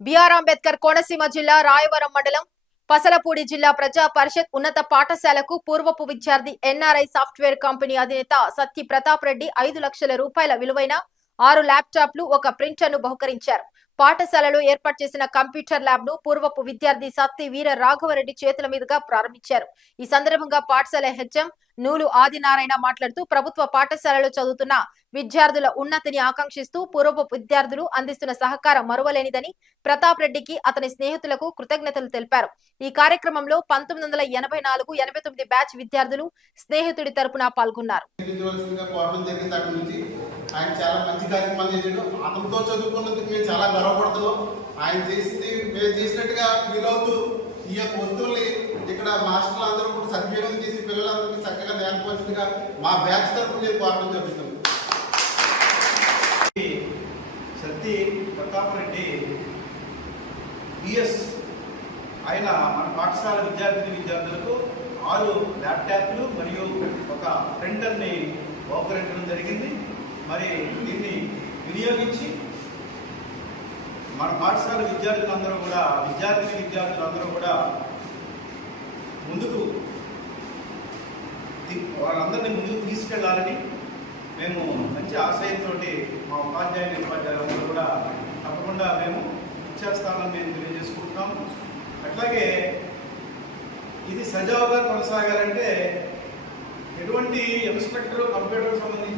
BR Ambedkar Konaseema జిల్లా రాయవరం మండలం పసలపూడి జిల్లా ప్రజా పరిషత్ ఉన్నత పాఠశాలకు పూర్వపు విద్యార్థి ఎన్ఆర్ఐ సాఫ్ట్వేర్ కంపెనీ అధినేత సత్తి ప్రతాప్ రెడ్డి ఐదు లక్షల రూపాయల విలువైన ఆరు ల్యాప్టాప్లు ఒక ప్రింటర్ను బహుకరించారు. పాఠశాలలో ఏర్పాటు చేసిన కంప్యూటర్ ల్యాబ్ను పూర్వపు విద్యార్థి సత్తి వీర రాఘవరెడ్డి చేతుల మీదుగా ప్రారంభించారు. ఈ సందర్భంగా పాఠశాల హెచ్ఎం నూలు ఆదినారాయణ మాట్లాడుతూ ప్రభుత్వ పాఠశాలలో చదువుతున్న విద్యార్థుల ఉన్నతిని ఆకాంక్షిస్తూ పూర్వపు విద్యార్థులు అందిస్తున్న సహకారం మరువలేనిదని ప్రతాప్ రెడ్డికి అతని స్నేహితులకు కృతజ్ఞతలు తెలిపారు. ఈ కార్యక్రమంలో పంతొమ్మిది వందల ఎనభై నాలుగు ఎనభై తొమ్మిది బ్యాచ్ విద్యార్థులు స్నేహితుడి తరపున పాల్గొన్నారు. ఆయన చాలా మంచి కార్యక్రమాలు చేసాడు అతనితో చదువుకున్నందుకు మేము చాలా గర్వపడుతున్నాం. ఆయన చేసింది మేము చేసినట్టుగా ఫీల్ అవుతూ ఈ యొక్క వస్తువుల్ని ఇక్కడ మాస్టర్లు అందరూ కూడా సద్వినియోగం చేసి పిల్లలందరికీ చక్కగా నేర్పవచ్చుగా మా బ్యాచ్ తరఫున నేను కోరడం చెప్తున్నాను సత్తి ప్రతాప్ రెడ్డి బిఎస్ ఆయన మన పాఠశాల విద్యార్థిని విద్యార్థులకు ఆరు ల్యాప్టాప్లు మరియు ఒక ప్రింటర్ని బహుకరించడం జరిగింది. మరి దీన్ని వినియోగించి మన పాఠశాల విద్యార్థులందరూ కూడా విద్యార్థిని విద్యార్థులందరూ కూడా ముందుకు వాళ్ళందరినీ ముందుకు తీసుకెళ్ళాలని మేము మంచి ఆశయంతో మా ఉపాధ్యాయులు ఉపాధ్యాయులందరూ కూడా తప్పకుండా మేము ఇచ్చేస్తామని మేము తెలియజేసుకుంటున్నాము అట్లాగే ఇది సజావుగా కొనసాగాలంటే ఎటువంటి ఇన్స్ట్రక్టర్ కంప్యూటర్ సంబంధించి